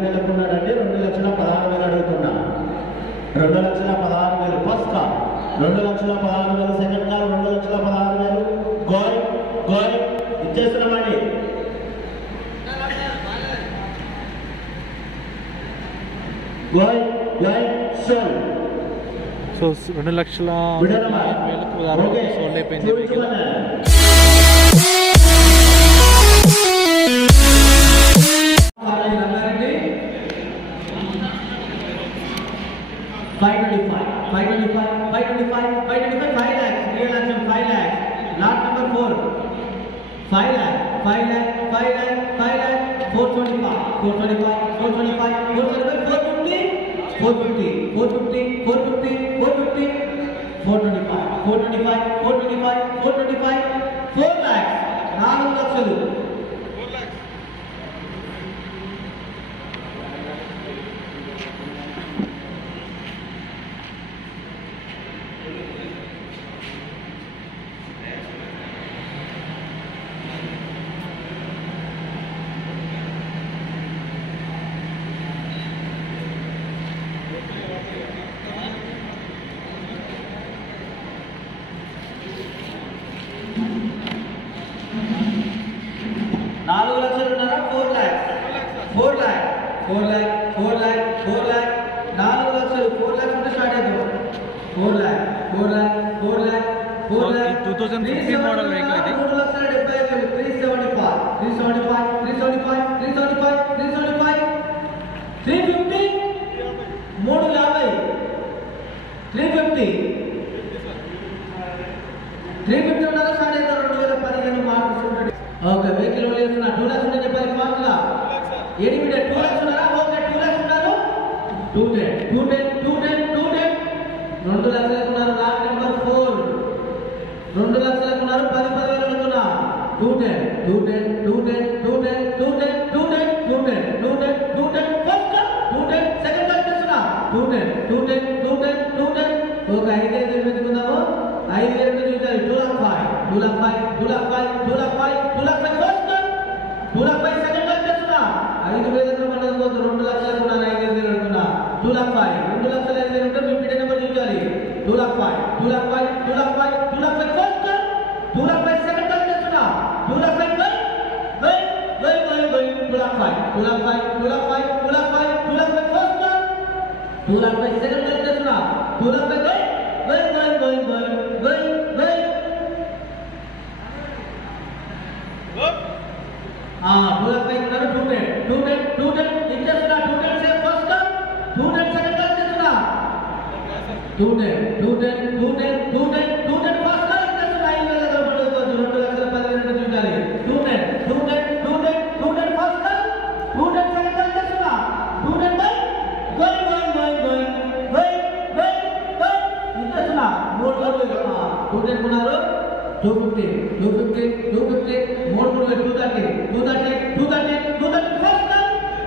వేలకున్నాడంటే 2,16,000 అడుగుతున్నా. 2,16,000 first call, 2,16,000 second call, 2,16,000 goal goal ఇచ్చేస్తున్నామండి. Goal goal sold. So 2,16,000 sold అయిపోయింది. 525, 5 lakhs, real action 5 lakhs. Lot number 4, 5 lakhs, 425, 425, 425, 450, 450, 450, 450, 450, 425, 425, 425, 425, 4 lakhs, 4 లక్షలు. నాలుగు లక్షలున్నారా? 4 lakhs, 4 lakhs, 4 lakhs, 4 lakhs, 4 lakhs, 4 లక్షలు. 4 lakhs అంటే start అవుతాం. 4 lakhs, 4 lakhs, 4 lakhs, 4 lakhs. 2015 model vehicle ఇది. 3,75,000, 375, 375, 375, 375, 375, 350, 350, 350, 350 ఉన్నారా? Start అవుతారు. 2015 మార్క్స్ ఉంటాడు. ఓకే, వెహికల్ వేస్తున్నా. 2 lakhs ఉంటే చెప్పాలి ఫాస్ట్ గా. 8 2 lakhs ఉన్నారా? ఓకే, 2 lakhs ఉన్నారు. 210, 210, 210, 210, 2 లక్షలకు ఉన్నారు. లాట్ నెంబర్ 4, 2 లక్షలకు ఉన్నారు. 10,000 అడుగుతున్నా. 210, 210, 210, 210, 210, 210, 210, 210, 210, ఫస్ట్ 210, సెకండ్ కాల్ చేస్తున్నా. 210, 210, 210, 210. ఓకే, 5,000 పెట్టుకుందాము. 5,000 చూడాలి. 2,05, 2,05, 2,05, 2,05, 2,05, ఫస్ట్ 2,05, సెకండ్ కాల్ చేస్తున్నా. 5,000 మనకు పోతే 2 లక్షలకు ఉన్నారు. 5,000 అడుగుతున్నా. 2,05, 2,05,000 ఉంటే మీ బిడ్డ నెంబర్ చూడాలి. 2,05, 2,05, 2,05, 2,05, ఫస్ట్ 2,05, సెకండ్ కాల్ చేస్తున్నా. 2,05, 2,05, 2,05, 2,05, 2,05, 2,05, ఫస్ట్ 2,05, సెకండ్ కాల్ చేస్తున్నా. 2,05, 2,05 ఉన్నారు. 210, 210, 210 ఇచ్చేస్తున్నా. 210 సేమ్ ఫస్ట్ 210, సెకండ్ కాల్ చేస్తున్నా. 210, 210, 210, 210, 210, ఫస్ట్ కాల్ ఇచ్చేస్తున్నా. 5,000 పడుతుంది. 2,10,000 చూడాలి. 210, 210, 210, 210, ఫస్ట్ 210, సెకండ్ కాల్ చేస్తున్నా. 210 ఇచ్చేస్తున్నా. 210 ఉన్నారు. 250, 250, 250, 3,000, 230, 230, 230, 230, ఫస్ట్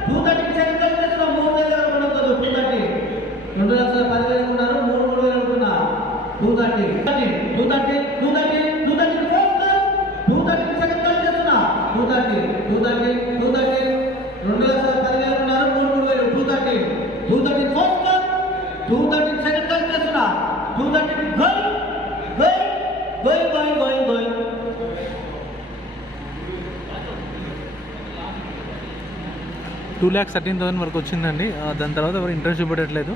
230, సెకండ్ కాల్ చేస్తున్నా. 3,000 పడుతుంది. 230, 2,10,000 ఉన్నారు. 3,000 అడుగుతున్నా. 230, 230, 230, 230, ఫస్ట్ 230, సెకండ్ కాల్ చేస్తున్నా. 230, 230, 230, 2,10,000 ఉన్నారు. 3,000, 230, 230, ఫస్ట్ 230, సెకండ్ కాల్ చేస్తున్నా. 230, going. 2,13,000 వరకు వచ్చిందండి. దాని తర్వాత ఎవరు ఇంట్రెస్ట్ చూపెట్టట్లేదు.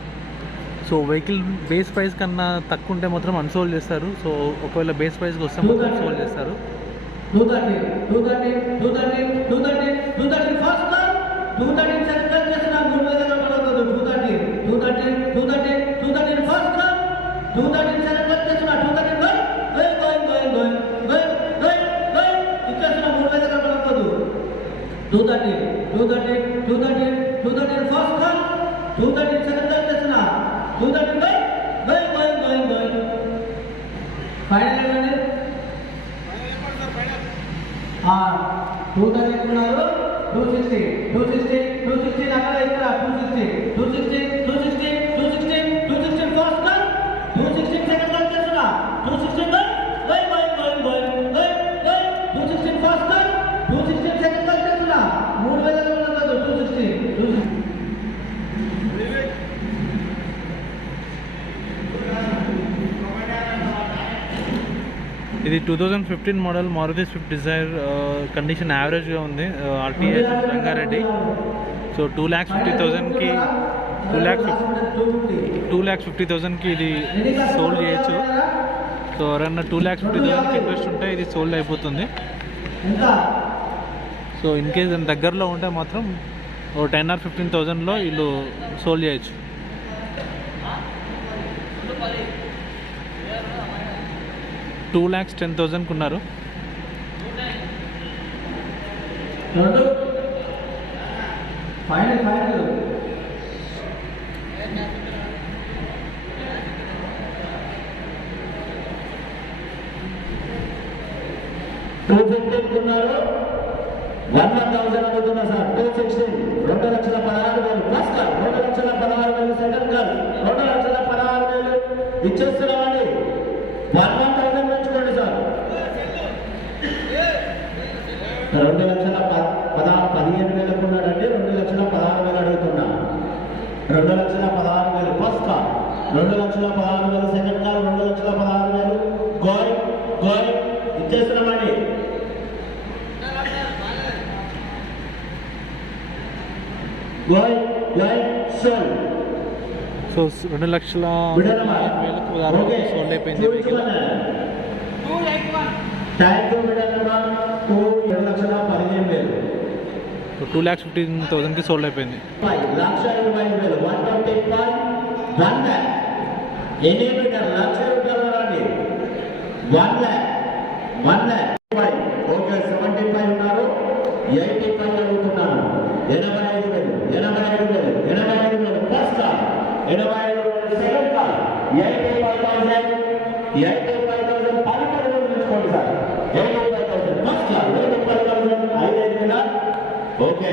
సో వెహికల్ బేస్ ప్రైస్ కన్నా తక్కువ ఉంటే మాత్రం అన్సోల్డ్ చేస్తారు. సో ఒకవేళ బేస్ ప్రైస్కి వస్తే మాత్రం అన్సోల్డ్ చేస్తారు. 230, 230, 230, 230, 230, ఫస్ట్ 230, సెకండ్ కాల్ చేస్తున్నా. 3,000 పడుతుంది. 230, 230, 230, 230, ఫస్ట్ 230, సెకండ్ కాల్ చేస్తున్నా. 230, going. ఇచ్చేస్తున్నా. 3,000 పడుతుంది. 230, 230, 230, 230, ఫస్ట్ 230, సెకండ్ కాల్ చేస్తున్నా. 230, going. ఫైనల్ ఏమండి? 230 ఉన్నారు. 260, 260, 260, అక్కడ ఇక్కడ 260, 260, 260, 260, 260, ఫస్ట్ 260, సెకండ్ కాల్ చేస్తున్నా. 260, going. 260, ఫస్ట్ 260, సెకండ్ కాల్ చేస్తున్నా. 3,000 260. ఇది 2015 model Maruti Swift Dzire. Condition యావరేజ్గా ఉంది. ఆర్టీఏ రంగారెడ్డి. సో 2,50,000కి 2,50,000కి ఇది సోల్డ్ చేయొచ్చు. సో ఎవరన్నా 2,50,000కి ఇంట్రెస్ట్ ఉంటే ఇది సోల్డ్ అయిపోతుంది. సో ఇన్ కేస్ దగ్గరలో ఉంటే మాత్రం ఓ 10 or 15,000లో వీళ్ళు సోల్డ్ చేయొచ్చు. $2,10,000కి ఉన్నారు. ఉన్నారు 1,00,000 అడుగుతున్నా sir. 216 2,16,000 first car, 2,16,000 second car, 2,16,000 ఇచ్చేస్తున్నామండి. 1,000 పెంచుకోండి సార్. 2,15,000 ఉన్నాడండి. 2,16,000 అడుగుతున్నా. 2,16,000 ఫస్ట్ కార్, 2,16,000 సెకండ్ కార్, 2,16,000 గోయ్ ఇచ్చేస్తున్నామండి. సో 2,15,000 సోల్డ్ అయిపోయింది వెహికల్. 2,15,000కి సోల్డ్ అయిపోయింది. 75 ఉన్నారు. 85 అడుగుతున్నాను. 85,000 ఫస్ట్ కార్, 85,000 సెకండ్ కార్, 85,000 10,000 తీసుకోండి సార్. 85,000 first car, 85,000 5,000. ఓకే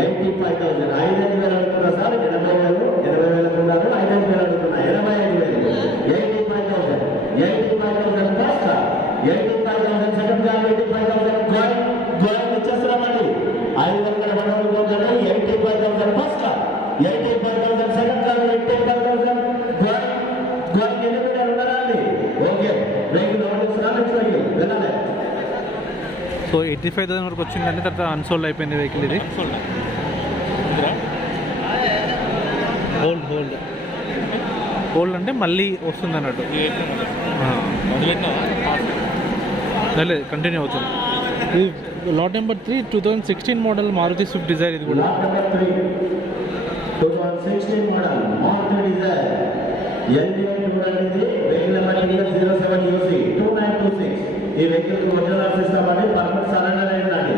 85,000 5,000 అడుగుతున్నా సార్. 80,000 ఉన్నారు. 5,000 అడుగుతున్నా. 85,000 85,000 ఫస్ట్ కార్, 85,000 సెకండ్ కార్, 85,000 గోల్డ్ ఇచ్చేస్తున్నామండి. 5,000 85,000 ఫస్ట్ కార్, 85,000 సెకండ్ కార్, 85,000 గోల్డ్ ఎలిమినేటర్ ఉన్నారా అండి? ఓకే వెహికల్ వెళ్ళాలి. సో 85,000 వరకు వచ్చిందంటే తర్వాత అన్సోల్డ్ అయిపోయింది వెహికల్. ఇది హోల్డ్ అంటే మళ్ళీ వస్తుంది అన్నట్టు. లేదు కంటిన్యూ అవుతుంది. ఇది lot number 3 2016 model Maruti Swift Dzire. ఇది కూడా 2016 మోడల్ మారుతి డిజైర్ LD8 కూడా ఇది. Vehicle number 07UC 2926. ఈ వెహికల్ ఒరిజినల్ ఇస్తామండి. పర్మిట్ సరెండర్ అయిందండి.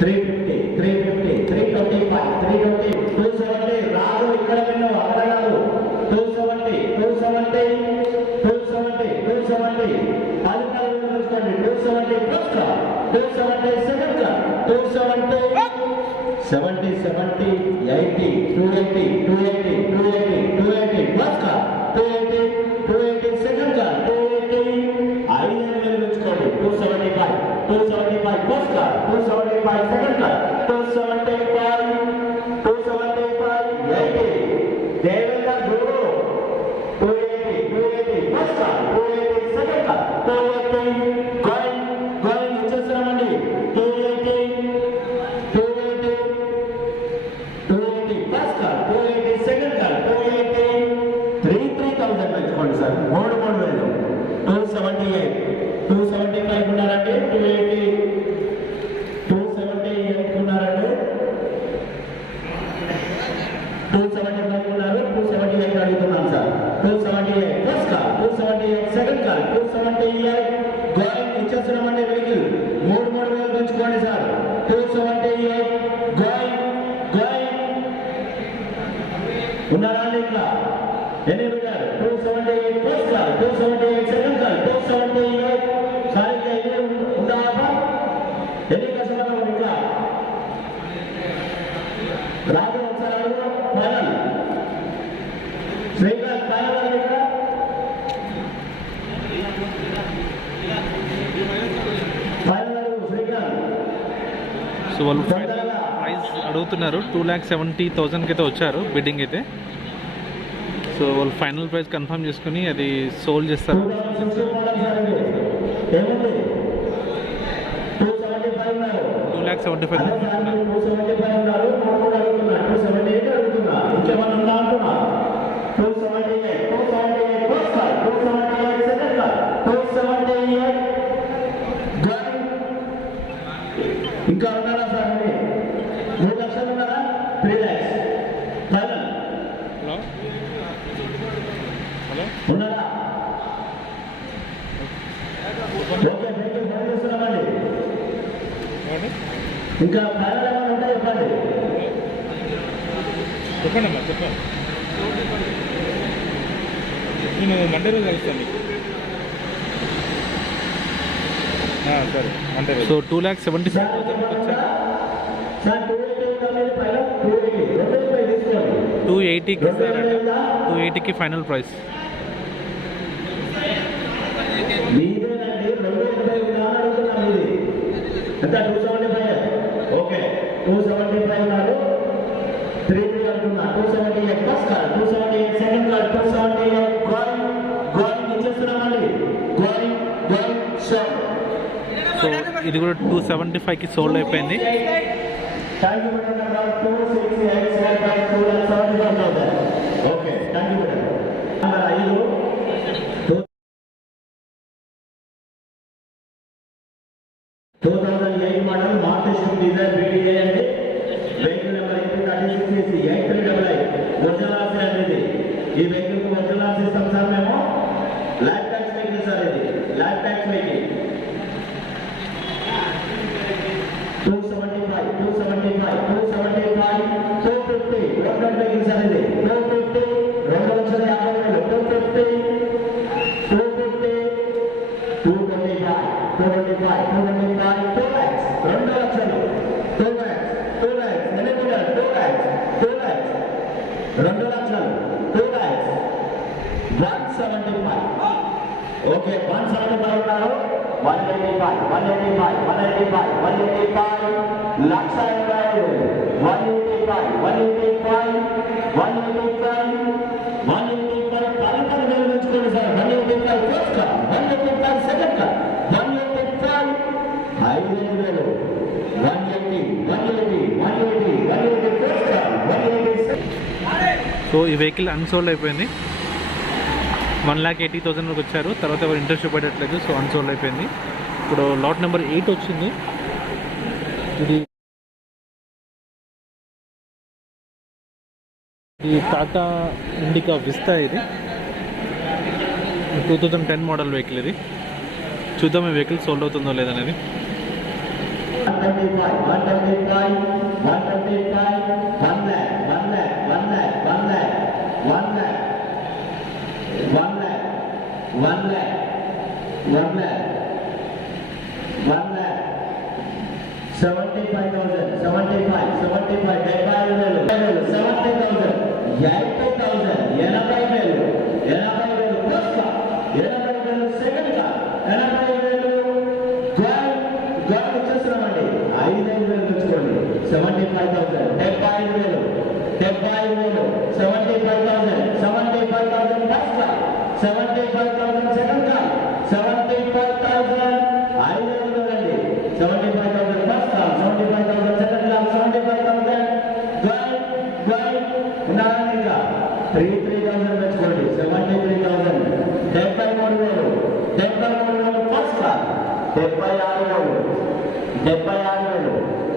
350 325 320 270 రాదు. ఇక్కడ విన్నావు అక్కడ కాదు. 270 270 first car, 270 second car, 270 70 80 280 first car, 280 second car, 280 5,000 తెచ్చుకోండి. 275 first car, 275 second car, 275 80 Devendra Guru 280 first car, 280 second car, 280 going ఇచ్చేస్తామండి. 280 ఫస్ట్ కార్, 280 సెకండ్ కార్, 280 3,000 పెంచుకోండి సార్. 3,000 278 ఉన్నారండి. 278 ఉన్నారండి. 275 ఉన్నారు. 278 అడుగుతున్నాను sir. 278 first car, 278 second car, 278 going ఇచ్చేస్తున్నామండి. వెహికల్ 3,000 పెంచుకోండి సార్. 278 గోయింగ్ ఉన్నారా అండి? ఇంకా ఎన్ని పెట్టారు? 278 first car, 278 second car, 278 sir. ఇంకా ఎన్ని ఉండాలా? ఎన్ని కస్టమర్లు ఇంకా రాదు. ఒకసారి అడుగు. ఫైనల్ శ్రీకాంత్ ఫైనల్ ఇక్కడ ఫైనల్ అడుగు శ్రీకాంత్. సో వాళ్ళు ప్రైస్ అడుగుతున్నారు. 2,70,000కి అయితే వచ్చారు బిడ్డింగ్ అయితే. సో వాళ్ళు ఫైనల్ ప్రైస్ కన్ఫర్మ్ చేసుకుని అది సోల్డ్ చేస్తారు. 2016 మోడల్ సార్ ఇది. ఏముంది 275 ఉన్నారు. 2,75,000 అదే సార్ మీరు 275 ఉన్నారు. నేను కూడా అడుగుతున్నా 278 అడుగుతున్నా. ఇంకేమన్నా ఉందా అంటున్నా. 278 ఫస్ట్ కార్ 278 సెకండ్ కార్ 278 గాడి. ఇంకా ఉన్నారా సార్ ఇది 3 లక్షలు ఉన్నారా 3 lakhs ఫైనల్ హలో హలో ఉన్నారా? ఓకే వెహికల్ ఫైనల్ చేస్తున్నామండి. ఇంకా ఫైనల్ ఏమైనా ఉంటే చెప్పండి. చెప్పండి అమ్మా చెప్పండి. నేను మండే రోజు కలుస్తాను మీకు. సరే మండే రోజు. సో 2,75,000 వచ్చారు. సార్ 280 280కి ఇస్తారంట. 280కి ఫైనల్ ప్రైస్. మీదేనండి 280 ఉన్నారు అడుగుతున్నా మీది. ఎంత 275 ఓకే 275 ఉన్నారు 3 అంటున్నా 278 first car 278 second car 278 going ఇచ్చేస్తున్నామండి. Going shop. సో ఇది కూడా 275కి సోల్డ్ అయిపోయింది. Thank you madam. Number 26875 okay thank you madam. Number 5 2008 model Maruti Swift Dzire VDA అండి. వెహికల్ నెంబర్ 36 8388 ఒరిజినల్ ఆర్సీ అనేది. ఈ వెహికల్ కు ఒరిజినల్ ఆర్సీ ఇస్తాం సార్ మేము. ల్యాబ్ ట్యాక్స్ వెహికల్ సార్ ఇది. Life tax vehicle 275 250 road vehicle sir ఇది. 250 2,50,000 250 225 225 225 2 lakhs 2 లక్షలు 2 lakhs 2 lakhs 2 lakhs 2 lakhs 2 లక్షలు 2 lakhs 175 ఓకే 175 ఉన్నారు. 185 185 185 185 లక్ష 185 185 185 185 పలకలు వేలు పెంచుకోండి sir. 185 first car 185 second car 185 5,000 180 180 180 180 first car 180. So ఈ వెహికల్ అన్సోల్డ్ అయిపోయింది. 1,80,000 వరకు వచ్చారు. తర్వాత ఎవరు ఇంట్రెస్ట్ చూపెట్టట్లేదు. సో అన్సోల్డ్ అయిపోయింది. ఇప్పుడు లాట్ నెంబర్ 8 వచ్చింది. ఇది టాటా ఇండికా విస్తా. ఇది 2010 మోడల్ వెహికల్. ఇది చూద్దాం ఈ వెహికల్ సోల్డ్ అవుతుందో లేదనేది. 125 125 125 1 lakh 1 lakh 1 lakh 1 lakh 1 lakh 1 lakh 1 lakh 1 lakh 1 lakh 75,000 75 75 75,000 70,000 80,000 80,000 80,000 first car 80,000 second car 80,000 గోల్డ్ వచ్చేస్తున్నామండి. 5,000 తెచ్చుకోండి. 75,000 75,000 75,000 75,000 75,000 ఫస్ట్ కార్ 75,000 సెకండ్ కార్ 75,000 5,000 అండి. 75,000 first car 75,000 second car 75,000 gold ఉన్నారండి. ఇంకా 3,000 తెచ్చుకోండి. 73,000 73,000 73,000 first car 76,000 76,000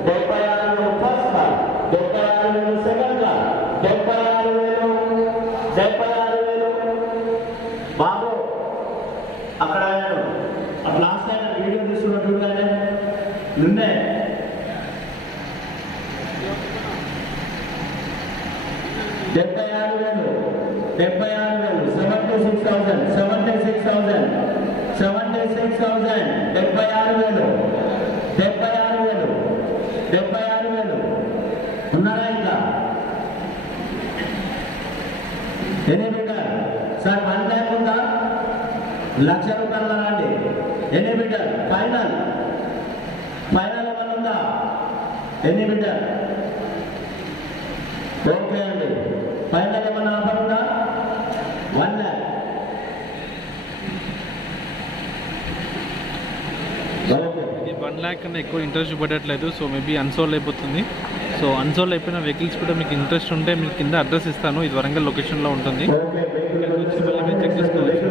76,000 first car 76,000 second car 76,000 76,000 బాబు అక్కడ లాస్ట్ ఆయన వీడియో తీసుకున్నట్టు నిన్నే 76,000 76,000 76,000 76,000 76,000 76,000 76,000 76,000 ఉన్నారా? ఇంకా ఎన్ని మీటర్ సార్? 1 lakh ఉందా? 1,00,000 రూపాయలు అండి. ఎన్ని మీటర్ ఫైనల్? ఫైనల్ ఏమన్నా ఉందా? ఎన్ని మీటర్? ఓకే అండి. ఫైనల్ ఏమన్నా ఆఫర్ ఉందా? 1 lakh. ఓకే ఇది 1 lakh కన్నా ఎక్కువ ఇంట్రెస్ట్ చూపెట్టట్లేదు. సో మేబీ అన్సోల్డ్ అయిపోతుంది. సో అన్సోల్డ్ అయిపోయిన వెహికల్స్ కూడా మీకు ఇంట్రెస్ట్ ఉంటే మీకు కింద అడ్రస్ ఇస్తాను. ఇది వరంగల్ లొకేషన్లో ఉంటుంది. ఓకే ఇక్కడికి వచ్చి మళ్ళీ మీరు చెక్ చేసుకోవచ్చు.